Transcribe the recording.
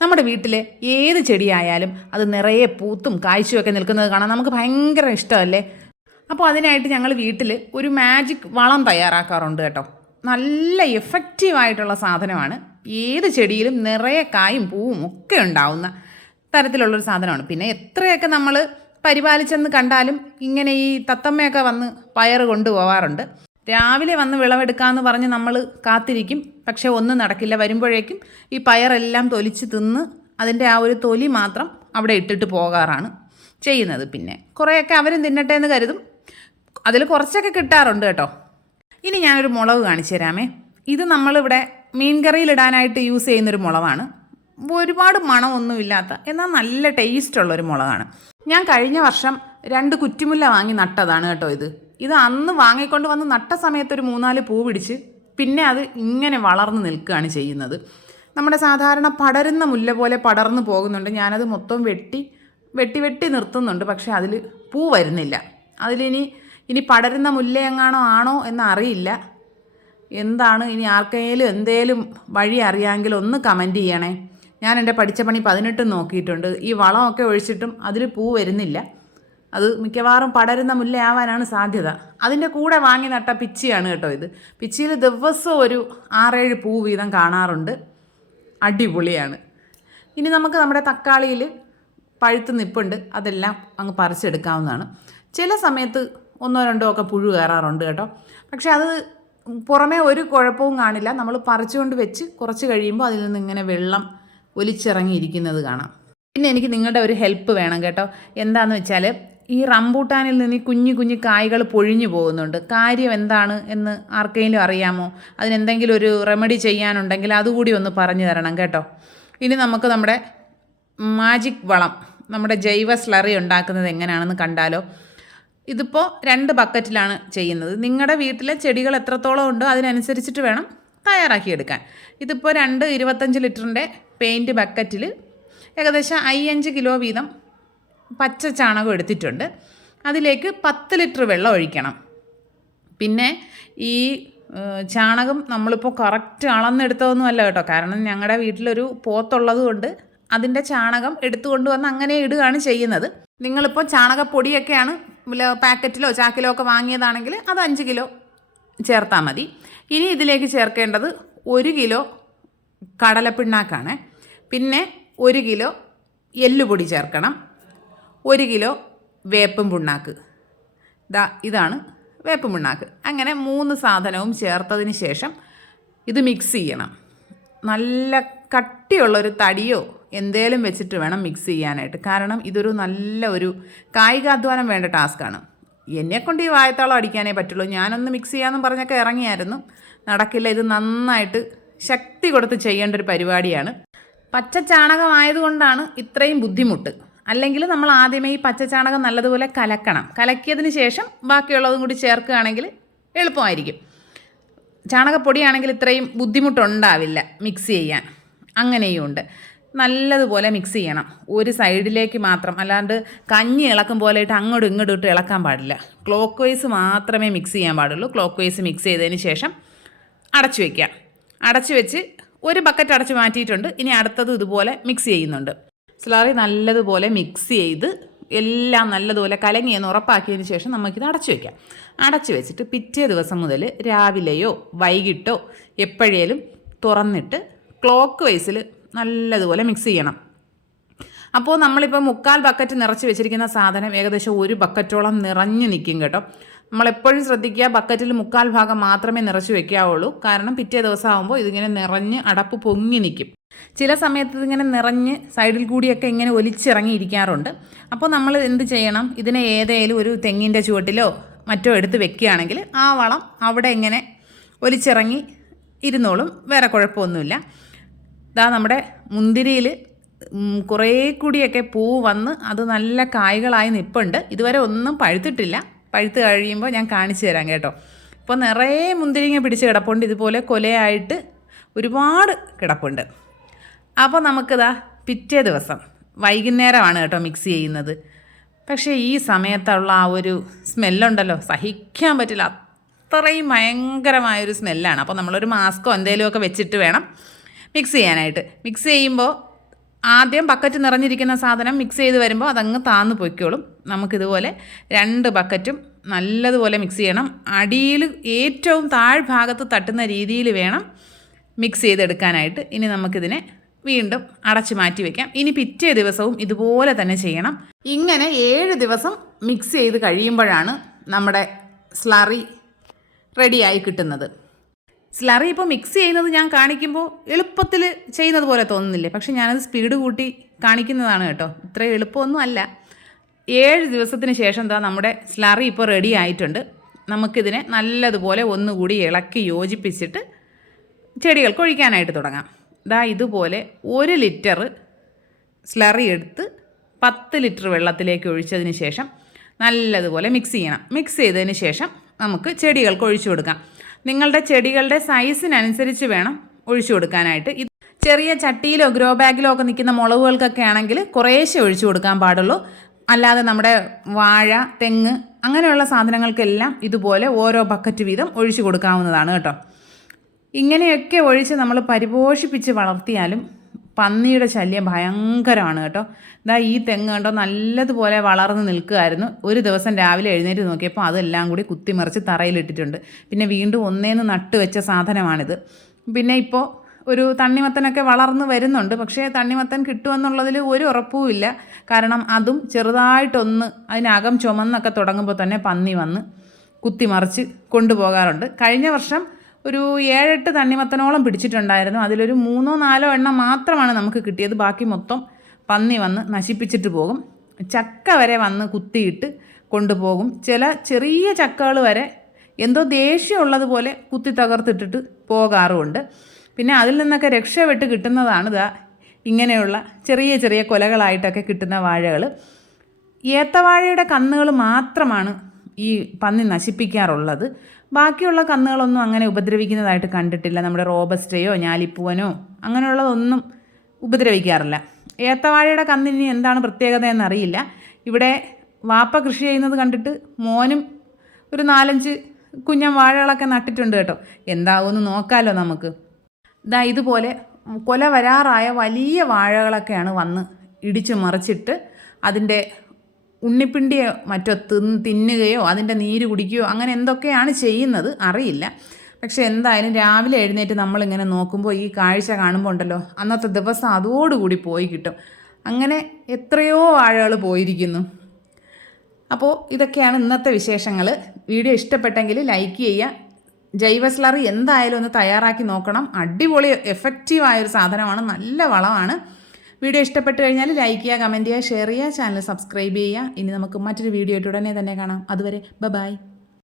നമ്മുടെ വീട്ടിൽ ഏത് ചെടിയായാലും അത് നിറയെ പൂത്തും കായ്ച്ചുമൊക്കെ നിൽക്കുന്നത് കാണാൻ നമുക്ക് ഭയങ്കര ഇഷ്ടമല്ലേ. അപ്പോൾ അതിനായിട്ട് ഞങ്ങൾ വീട്ടിൽ ഒരു മാജിക് വളം തയ്യാറാക്കാറുണ്ട് കേട്ടോ. നല്ല എഫക്റ്റീവായിട്ടുള്ള സാധനമാണ്. ഏത് ചെടിയിലും നിറയെ കായും പൂവും ഒക്കെ ഉണ്ടാവുന്ന തരത്തിലുള്ളൊരു സാധനമാണ്. പിന്നെ എത്രയൊക്കെ നമ്മൾ പരിപാലിച്ചെന്ന് കണ്ടാലും ഇങ്ങനെ ഈ തത്തമ്മയൊക്കെ വന്ന് പയർ കൊണ്ടുപോകാറുണ്ട്. രാവിലെ വന്ന് വിളവെടുക്കാമെന്ന് പറഞ്ഞ് നമ്മൾ കാത്തിരിക്കും, പക്ഷേ ഒന്നും നടക്കില്ല. വരുമ്പോഴേക്കും ഈ പയറെല്ലാം തൊലിച്ച് തിന്ന് അതിൻ്റെ ആ ഒരു തൊലി മാത്രം അവിടെ ഇട്ടിട്ട് പോകാറാണ് ചെയ്യുന്നത്. പിന്നെ കുറേയൊക്കെ അവരും തിന്നട്ടെ എന്ന് കരുതും, അതിൽ കുറച്ചൊക്കെ കിട്ടാറുണ്ട് കേട്ടോ. ഇനി ഞാനൊരു മുളക് കാണിച്ചു തരാമേ. ഇത് നമ്മളിവിടെ മീൻ കറിയിലിടാനായിട്ട് യൂസ് ചെയ്യുന്നൊരു മുളകാണ്. ഒരുപാട് മണമൊന്നുമില്ലാത്ത എന്നാൽ നല്ല ടേസ്റ്റുള്ളൊരു മുളകാണ്. ഞാൻ കഴിഞ്ഞ വർഷം 2 കുറ്റിമുല്ല വാങ്ങി നട്ടതാണ് കേട്ടോ. ഇത് അന്ന് വാങ്ങിക്കൊണ്ട് വന്ന് നട്ട സമയത്ത് ഒരു 3-4 പൂ പിടിച്ച് പിന്നെ അത് ഇങ്ങനെ വളർന്ന് നിൽക്കുകയാണ് ചെയ്യുന്നത്. നമ്മുടെ സാധാരണ പടരുന്ന മുല്ല പോലെ പടർന്നു പോകുന്നുണ്ട്. ഞാനത് മൊത്തം വെട്ടി നിർത്തുന്നുണ്ട്, പക്ഷേ അതിൽ പൂ വരുന്നില്ല. ഇനി പടരുന്ന മുല്ല ആണോ എന്നറിയില്ല. എന്താണ് ഇനി ആർക്കെങ്കിലും എന്തേലും വഴി അറിയാമെങ്കിൽ ഒന്ന് കമൻറ്റ് ചെയ്യണേ. ഞാൻ എൻ്റെ പഠിച്ച പണി 18 നോക്കിയിട്ടുണ്ട്. ഈ വളമൊക്കെ ഒഴിച്ചിട്ടും അതിൽ പൂ വരുന്നില്ല. അത് മിക്കവാറും പടരുന്ന മുല്ലയാവാനാണ് സാധ്യത. അതിൻ്റെ കൂടെ വാങ്ങി നട്ട പിച്ചിയാണ് കേട്ടോ ഇത്. പിച്ചിയിൽ ദിവസവും ഒരു 6-7 പൂ വീതം കാണാറുണ്ട്. അടിപൊളിയാണ്. ഇനി നമുക്ക് നമ്മുടെ തക്കാളിയിൽ പഴുത്ത് നിപ്പുണ്ട്, അതെല്ലാം അങ്ങ് പറിച്ചെടുക്കാവുന്നതാണ്. ചില സമയത്ത് 1-2 ഒക്കെ പുഴു കയറാറുണ്ട് കേട്ടോ. പക്ഷേ അത് പുറമേ ഒരു കുഴപ്പവും കാണില്ല. നമ്മൾ പറിച്ചുകൊണ്ട് വെച്ച് കുറച്ച് കഴിയുമ്പോൾ അതിൽ നിന്ന് ഇങ്ങനെ വെള്ളം ഒലിച്ചിറങ്ങിയിരിക്കുന്നത് കാണാം. പിന്നെ എനിക്ക് നിങ്ങളുടെ ഒരു ഹെൽപ്പ് വേണം കേട്ടോ. എന്താണെന്ന് വെച്ചാൽ ഈ റംബൂട്ടാനിൽ നിന്ന് ഈ കുഞ്ഞു കായ്കൾ പൊഴിഞ്ഞു പോകുന്നുണ്ട്. കാര്യം എന്താണ് എന്ന് ആർക്കെങ്കിലും അറിയാമോ? അതിനെന്തെങ്കിലും ഒരു റെമഡി ചെയ്യാനുണ്ടെങ്കിൽ അതുകൂടി ഒന്ന് പറഞ്ഞു തരണം കേട്ടോ. ഇനി നമുക്ക് നമ്മുടെ മാജിക് വളം, നമ്മുടെ ജൈവ സ്ലറി ഉണ്ടാക്കുന്നത് എങ്ങനെയാണെന്ന് കണ്ടാലോ. ഇതിപ്പോൾ 2 ബക്കറ്റിലാണ് ചെയ്യുന്നത്. നിങ്ങളുടെ വീട്ടിലെ ചെടികൾ എത്രത്തോളം ഉണ്ടോ അതിനനുസരിച്ചിട്ട് വേണം തയ്യാറാക്കിയെടുക്കാൻ. ഇതിപ്പോൾ 2 25 ലിറ്ററിൻ്റെ പെയിൻറ്റ് ബക്കറ്റിൽ ഏകദേശം 5 കിലോ വീതം പച്ച ചാണകം എടുത്തിട്ടുണ്ട്. അതിലേക്ക് 10 ലിറ്റർ വെള്ളം ഒഴിക്കണം. പിന്നെ ഈ ചാണകം നമ്മളിപ്പോൾ കറക്റ്റ് അളന്നെടുത്തതൊന്നും അല്ല കേട്ടോ. കാരണം ഞങ്ങളുടെ വീട്ടിലൊരു പോത്തുള്ളത് കൊണ്ട് അതിൻ്റെ ചാണകം എടുത്തുകൊണ്ട് വന്ന് അങ്ങനെ ഇടുകയാണ് ചെയ്യുന്നത്. നിങ്ങളിപ്പോൾ ചാണകപ്പൊടിയൊക്കെയാണ് പാക്കറ്റിലോ ചാക്കിലോ ഒക്കെ വാങ്ങിയതാണെങ്കിൽ അത് 5 കിലോ ചേർത്താൽ മതി. ഇനി ഇതിലേക്ക് ചേർക്കേണ്ടത് 1 കിലോ കടലപ്പിണ്ണാക്കാണ്. പിന്നെ 1 കിലോ എല്ലുപൊടി ചേർക്കണം. 1 കിലോ വേപ്പും പിണ്ണാക്ക്. ഇതാണ് വേപ്പും പിണ്ണാക്ക്. അങ്ങനെ 3 സാധനവും ചേർത്തതിന് ശേഷം ഇത് മിക്സ് ചെയ്യണം. നല്ല കട്ടിയുള്ളൊരു തടിയോ എന്തേലും വെച്ചിട്ട് വേണം മിക്സ് ചെയ്യാനായിട്ട്. കാരണം ഇതൊരു നല്ല ഒരു കായികാധ്വാനം വേണ്ട ടാസ്ക്കാണ്. എന്നെക്കൊണ്ട് ഈ വായത്താളം അടിക്കാനേ പറ്റുള്ളൂ. ഞാനൊന്ന് മിക്സ് ചെയ്യാമെന്നും പറഞ്ഞൊക്കെ ഇറങ്ങിയായിരുന്നു, നടക്കില്ല. ഇത് നന്നായിട്ട് ശക്തി കൊടുത്ത് ചെയ്യേണ്ട ഒരു പരിപാടിയാണ്. പച്ച ചാണകമായതുകൊണ്ടാണ് ഇത്രയും ബുദ്ധിമുട്ട്. അല്ലെങ്കിൽ നമ്മൾ ആദ്യമേ ഈ പച്ച ചാണകം നല്ലതുപോലെ കലക്കണം. കലക്കിയതിന് ശേഷം ബാക്കിയുള്ളതും കൂടി ചേർക്കുകയാണെങ്കിൽ എളുപ്പമായിരിക്കും. ചാണകപ്പൊടിയാണെങ്കിൽ ഇത്രയും ബുദ്ധിമുട്ടുണ്ടാവില്ല മിക്സ് ചെയ്യാൻ. അങ്ങനെയും ഉണ്ട്. നല്ലതുപോലെ മിക്സ് ചെയ്യണം. ഒരു സൈഡിലേക്ക് മാത്രം, അല്ലാണ്ട് കഞ്ഞി ഇളക്കും പോലെ ഇട്ട് അങ്ങോട്ടും ഇങ്ങോട്ടും ഇട്ട് ഇളക്കാൻ പാടില്ല. ക്ലോക്ക് വൈസ് മാത്രമേ മിക്സ് ചെയ്യാൻ പാടുള്ളൂ. ക്ലോക്ക് വൈസ് മിക്സ് ചെയ്തതിന് ശേഷം അടച്ചു വയ്ക്കുക. അടച്ചു വെച്ച് ഒരു ബക്കറ്റ് അടച്ച് മാറ്റിയിട്ടുണ്ട്. ഇനി അടുത്തത് ഇതുപോലെ മിക്സ് ചെയ്യുന്നുണ്ട്. സ്ലറി നല്ലതുപോലെ മിക്സ് ചെയ്ത് എല്ലാം നല്ലതുപോലെ കലങ്ങിയെന്ന് ഉറപ്പാക്കിയതിന് ശേഷം നമുക്കിത് അടച്ചു വയ്ക്കാം. അടച്ചു വെച്ചിട്ട് പിറ്റേ ദിവസം മുതൽ രാവിലെയോ വൈകിട്ടോ എപ്പോഴേലും തുറന്നിട്ട് ക്ലോക്ക് വൈസിൽ നല്ലതുപോലെ മിക്സ് ചെയ്യണം. അപ്പോൾ നമ്മളിപ്പോൾ 3/4 ബക്കറ്റ് നിറച്ച് വെച്ചിരിക്കുന്ന സാധനം ഏകദേശം 1 ബക്കറ്റോളം നിറഞ്ഞു നിൽക്കും കേട്ടോ. നമ്മളെപ്പോഴും ശ്രദ്ധിക്കുക, ബക്കറ്റിൽ 3/4 ഭാഗം മാത്രമേ നിറച്ച് വെക്കാവുള്ളൂ. കാരണം പിറ്റേ ദിവസം ആകുമ്പോൾ ഇതിങ്ങനെ നിറഞ്ഞ് അടപ്പ് പൊങ്ങി നിൽക്കും. ചില സമയത്ത് ഇതിങ്ങനെ നിറഞ്ഞ് സൈഡിൽ കൂടിയൊക്കെ ഇങ്ങനെ ഒലിച്ചിറങ്ങിയിരിക്കാറുണ്ട്. അപ്പോൾ നമ്മൾ എന്ത് ചെയ്യണം, ഇതിനെ ഏതെങ്കിലും ഒരു തെങ്ങിൻ്റെ ചുവട്ടിലോ മറ്റോ എടുത്ത് വെക്കുകയാണെങ്കിൽ ആ വളം അവിടെ ഇങ്ങനെ ഒലിച്ചിറങ്ങി ഇരുന്നോളും. വേറെ കുഴപ്പമൊന്നുമില്ല. നമ്മുടെ മുന്തിരിയിൽ കുറേ കൂടിയൊക്കെ പൂ വന്ന് അത് നല്ല കായ്കളായി നിൽപ്പുണ്ട്. ഇതുവരെ ഒന്നും പഴുത്തിട്ടില്ല. പഴുത്ത് കഴിയുമ്പോൾ ഞാൻ കാണിച്ചു തരാം കേട്ടോ. ഇപ്പോൾ നിറയെ മുന്തിരിങ്ങ പിടിച്ച് കിടപ്പുണ്ട്. ഇതുപോലെ കൊലയായിട്ട് ഒരുപാട് കിടപ്പുണ്ട്. അപ്പോൾ നമുക്കിതാ പിറ്റേ ദിവസം വൈകുന്നേരമാണ് കേട്ടോ മിക്സ് ചെയ്യുന്നത്. പക്ഷേ ഈ സമയത്തുള്ള ആ ഒരു സ്മെല്ലുണ്ടല്ലോ, സഹിക്കാൻ പറ്റില്ല. അത്രയും ഭയങ്കരമായൊരു സ്മെല്ലാണ്. അപ്പോൾ നമ്മളൊരു മാസ്കോ എന്തെങ്കിലുമൊക്കെ വെച്ചിട്ട് വേണം മിക്സ് ചെയ്യാനായിട്ട്. മിക്സ് ചെയ്യുമ്പോൾ ആദ്യം ബക്കറ്റ് നിറഞ്ഞിരിക്കുന്ന സാധനം മിക്സ് ചെയ്ത് വരുമ്പോൾ അതങ്ങ് താന്ന് പൊയ്ക്കോളും. നമുക്കിതുപോലെ 2 ബക്കറ്റും നല്ലതുപോലെ മിക്സ് ചെയ്യണം. അടിയിൽ ഏറ്റവും താഴ്ഭാഗത്ത് തട്ടുന്ന രീതിയിൽ വേണം മിക്സ് ചെയ്തെടുക്കാനായിട്ട്. ഇനി നമുക്കിതിനെ വീണ്ടും അടച്ച് മാറ്റി വയ്ക്കാം. ഇനി പിറ്റേ ദിവസവും ഇതുപോലെ തന്നെ ചെയ്യണം. ഇങ്ങനെ 7 ദിവസം മിക്സ് ചെയ്ത് കഴിയുമ്പോഴാണ് നമ്മുടെ സ്ലറി റെഡിയായി കിട്ടുന്നത്. സ്ലറി ഇപ്പോൾ മിക്സ് ചെയ്യുന്നത് ഞാൻ കാണിക്കുമ്പോൾ എളുപ്പത്തിൽ ചെയ്യുന്നത് പോലെ തോന്നുന്നില്ലേ? പക്ഷേ ഞാനത് സ്പീഡ് കൂട്ടി കാണിക്കുന്നതാണ് കേട്ടോ. ഇത്ര എളുപ്പമൊന്നും അല്ല. 7 ദിവസത്തിന് ശേഷം എന്താ നമ്മുടെ സ്ലറി ഇപ്പോൾ റെഡി ആയിട്ടുണ്ട്. നമുക്കിതിനെ നല്ലതുപോലെ ഒന്നുകൂടി ഇളക്കി യോജിപ്പിച്ചിട്ട് ചെടികൾക്ക് ഒഴിക്കാനായിട്ട് തുടങ്ങാം. ഇതുപോലെ 1 ലിറ്റർ സ്ലറി എടുത്ത് 10 ലിറ്റർ വെള്ളത്തിലേക്ക് ഒഴിച്ചതിന് ശേഷം നല്ലതുപോലെ മിക്സ് ചെയ്യണം. മിക്സ് ചെയ്തതിന് ശേഷം നമുക്ക് ചെടികൾക്ക് ഒഴിച്ചു കൊടുക്കാം. നിങ്ങളുടെ ചെടികളുടെ സൈസിനനുസരിച്ച് വേണം ഒഴിച്ചു കൊടുക്കാനായിട്ട്. ഇത് ചെറിയ ചട്ടിയിലോ ഗ്രോ ബാഗിലോ ഒക്കെ നിൽക്കുന്ന മുളകുകൾക്കൊക്കെ ആണെങ്കിൽ കുറേശ്ശെ ഒഴിച്ചു കൊടുക്കാൻ പാടുള്ളൂ. അല്ലാതെ നമ്മുടെ വാഴ, തെങ്ങ് അങ്ങനെയുള്ള സാധനങ്ങൾക്കെല്ലാം ഇതുപോലെ ഓരോ ബക്കറ്റ് വീതം ഒഴിച്ചു കൊടുക്കാവുന്നതാണ് കേട്ടോ. ഇങ്ങനെയൊക്കെ ഒഴിച്ച് നമ്മൾ പരിപോഷിപ്പിച്ച് വളർത്തിയാലും പന്നിയുടെ ശല്യം ഭയങ്കരമാണ് കേട്ടോ. ഈ തെങ്ങ് കണ്ടോ നല്ലതുപോലെ വളർന്ന് നിൽക്കുമായിരുന്നു. ഒരു ദിവസം രാവിലെ എഴുന്നേറ്റ് നോക്കിയപ്പോൾ അതെല്ലാം കൂടി കുത്തിമറിച്ച് തറയിലിട്ടിട്ടുണ്ട്. പിന്നെ വീണ്ടും ഒന്നേന്ന് നട്ട് വെച്ച സാധനമാണിത്. പിന്നെ ഇപ്പോൾ ഒരു തണ്ണിമത്തനൊക്കെ വളർന്ന് വരുന്നുണ്ട്. പക്ഷേ തണ്ണിമത്തൻ കിട്ടുമെന്നുള്ളതിൽ ഒരു ഉറപ്പുമില്ല. കാരണം അതും ചെറുതായിട്ടൊന്ന് അതിനകം ചുമന്നൊക്കെ തുടങ്ങുമ്പോൾ തന്നെ പന്നി വന്ന് കുത്തിമറിച്ച് കൊണ്ടുപോകാറുണ്ട്. കഴിഞ്ഞ വർഷം ഒരു 7-8 തണ്ണിമത്തനോളം പിടിച്ചിട്ടുണ്ടായിരുന്നു. അതിലൊരു 3-4 എണ്ണം മാത്രമാണ് നമുക്ക് കിട്ടിയത്. ബാക്കി മൊത്തം പന്നി വന്ന് നശിപ്പിച്ചിട്ട് പോകും. ചക്ക വരെ വന്ന് കുത്തിയിട്ട് കൊണ്ടുപോകും. ചില ചെറിയ ചക്കകൾ വരെ എന്തോ ദേഷ്യമുള്ളതുപോലെ കുത്തി തകർത്തിട്ടിട്ട് പോകാറുമുണ്ട്. പിന്നെ അതിൽ നിന്നൊക്കെ രക്ഷപ്പെട്ട് കിട്ടുന്നതാണ് ഇങ്ങനെയുള്ള ചെറിയ ചെറിയ കൊലകളായിട്ടൊക്കെ കിട്ടുന്ന വാഴകൾ. ഏത്തവാഴയുടെ കന്നുകൾ മാത്രമാണ് ഈ പന്നി നശിപ്പിക്കാറുള്ളത്. ബാക്കിയുള്ള കന്നുകളൊന്നും അങ്ങനെ ഉപദ്രവിക്കുന്നതായിട്ട് കണ്ടിട്ടില്ല. നമ്മുടെ റോബസ്റ്റയോ ഞാലിപ്പൂവനോ അങ്ങനെയുള്ളതൊന്നും ഉപദ്രവിക്കാറില്ല. ഏത്തവാഴയുടെ കന്നിന് എന്താണ് പ്രത്യേകത എന്നറിയില്ല. ഇവിടെ വാപ്പ കൃഷി ചെയ്യുന്നത് കണ്ടിട്ട് മോനും ഒരു 4-5 കുഞ്ഞൻ വാഴകളൊക്കെ നട്ടിട്ടുണ്ട് കേട്ടോ. എന്താവുമെന്ന് നോക്കാമല്ലോ നമുക്ക്. ഇതുപോലെ കൊല വരാറായ വലിയ വാഴകളൊക്കെയാണ് വന്ന് ഇടിച്ചു മറിച്ചിട്ട് അതിൻ്റെ ഉണ്ണിപ്പിണ്ടിയോ മറ്റോ തിന്നുകയോ അതിൻ്റെ നീര് കുടിക്കുകയോ അങ്ങനെ എന്തൊക്കെയാണ് ചെയ്യുന്നത് അറിയില്ല. പക്ഷെ എന്തായാലും രാവിലെ എഴുന്നേറ്റ് നമ്മളിങ്ങനെ നോക്കുമ്പോൾ ഈ കാഴ്ച കാണുമ്പോൾ ഉണ്ടല്ലോ, അന്നത്തെ ദിവസം അതോടുകൂടി പോയി കിട്ടും. അങ്ങനെ എത്രയോ വാഴകൾ പോയിരിക്കുന്നു. അപ്പോൾ ഇതൊക്കെയാണ് ഇന്നത്തെ വിശേഷങ്ങൾ. വീഡിയോ ഇഷ്ടപ്പെട്ടെങ്കിൽ ലൈക്ക് ചെയ്യുക. ജൈവ സ്ലറി എന്തായാലും ഒന്ന് തയ്യാറാക്കി നോക്കണം. അടിപൊളി എഫക്റ്റീവായൊരു സാധനമാണ്, നല്ല വളമാണ്. വീഡിയോ ഇഷ്ടപ്പെട്ട് കഴിഞ്ഞാൽ ലൈക്ക് ചെയ്യുക, കമൻറ്റ് ചെയ്യുക, ഷെയർ ചെയ്യുക, ചാനൽ സബ്സ്ക്രൈബ് ചെയ്യുക. ഇനി നമുക്ക് മറ്റൊരു വീഡിയോ ആയിട്ട് ഉടനെ തന്നെ കാണാം. അതുവരെ ബൈ.